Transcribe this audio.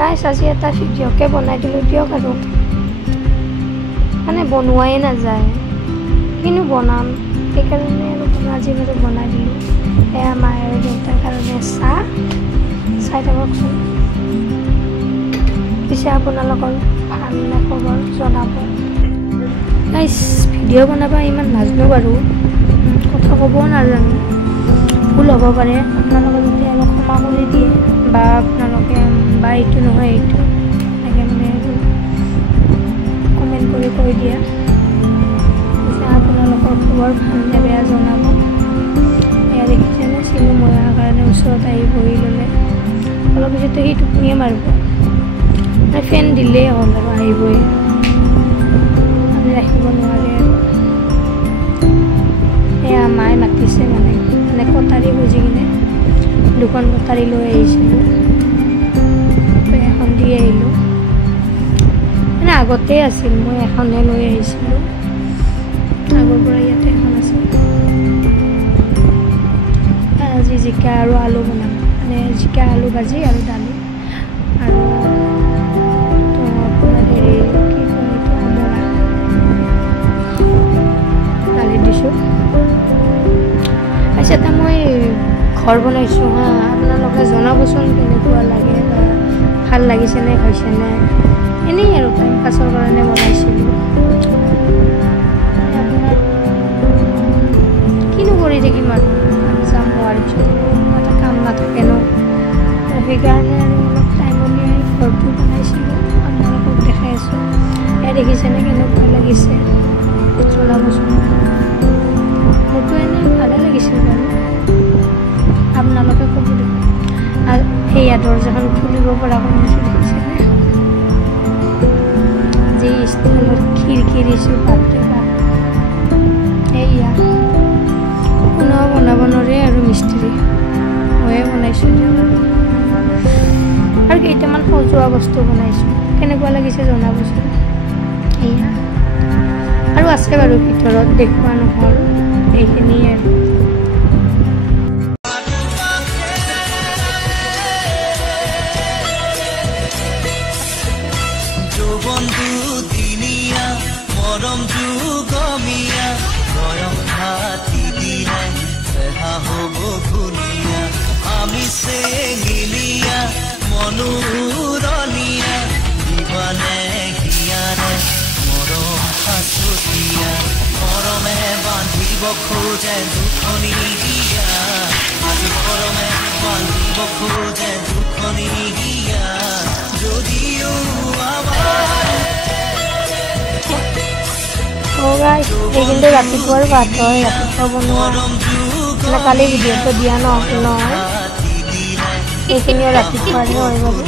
গাইছ আজি এটা ভিডিঅ'কে বনাই দিলোঁ দিয়ক আৰু মানে বনোৱাই নাযায় কিনো বনাম সেইকাৰণে আৰু আজি বাৰু বনাই দিলোঁ এয়া মায়ে আৰু দেউতাৰ কাৰণে চাহ চাই থাককচোন পিছে আপোনালোকৰ ভাল নে খবৰ জনাব গাইছ ভিডিঅ' বনাব ইমান নাজানো বাৰু কথা ক'বও নাজানো ভুল হ'ব পাৰে আপোনালোকে যদি অলপ ক্ষমা কৰি দিয়ে বা আপোনালোকে বা এইটো নহয় এইটো এনেকৈ মানে কমেণ্ট কৰি কৈ দিয়া পিছে আপোনালোকৰ খবৰ ভাল নে বেয়া জনাব এয়া দেখিছেনে চিনু মই অহাৰ কাৰণে ওচৰত আহি বহি ল'লে অলপ পিছতে সি টোপনিয়ে মাৰিব মানে ফেন দিলেই হ'ল আৰু আহিবই আমি ৰাখিব নোৱাৰে আৰু এয়া মায়ে মাতিছে মানে কটাৰী বুজি কিনে দুখন কটাৰী লৈ আহিছিলোঁ এখন দি আহিলোঁ মানে আগতে আছিল মই এখনে লৈ আহিছিলোঁ আগৰ পৰা ইয়াতে এখন আছিল আজি জিকা আৰু আলু বনাম মানে জিকা আলু ভাজি আৰু দালি আৰু আপোনাৰ হেৰি কি কয় এইটো অমৰা দালি দিছোঁ এটা মই ঘৰ বনাইছোঁ হা আপোনালোকে জনাবচোন কেনেকুৱা লাগে বা ভাল লাগিছেনে হৈছেনে এনেই আৰু টাইম পাছৰ কাৰণে বনাইছিলোঁ আপোনাৰ কিনো কৰি থাকিম আৰু যাম হোৱাৰ পিছত এটা কাম নাথাকে ন সেইকাৰণে আৰু অলপ টাইম উলিয়াই ঘৰটো বনাইছিলোঁ আপোনালোকক দেখাই আছোঁ এয়া দেখিছেনে কেনেকুৱা লাগিছে জনাবচোন মোৰতো এনেই ভালে লাগিছিল বাৰু আপোনালোকে ক'ব দিব আৰু সেয়া দৰ্জাখন খুলিব পৰা বনাইছোঁ দেখিছেনে যি ষ্টাইলত খিৰিকী দিছোঁ বাপৰে বাপ সেয়া কোনেও বনাব নোৱাৰে আৰু মিস্ত্ৰী ময়ে বনাইছোঁ আৰু কেইটামান সজোৱা বস্তু বনাইছোঁ কেনেকুৱা লাগিছে জনাবচোন সেয়া আৰু আছে বাৰু ভিতৰত দেখুওৱা নহ'ল এইখিনিয়ে আৰু বন্ধু দিনিয়া মৰম যুগমীয়া বয়স হাতি দিলে বেহা হ'ব ধুনীয়া আমি চেঙিলিয়া মনোৰণীয়া দিবানে হিয়াৰে মৰম সাঁচতীয়া মৰমে বান্ধিব খোজে দুখনি হিয়া আজি মৰমে বান্ধিব খোজে দুখনি হিয়া যদিও এই কিন্তু ৰাতিপুৱাৰ ভাত হয় ৰাতিপুৱা বনোৱা মানে কালি ভিডিঅ'টো দিয়া নহয় এইখিনিও ৰাতিপুৱাৰে হয় বাৰু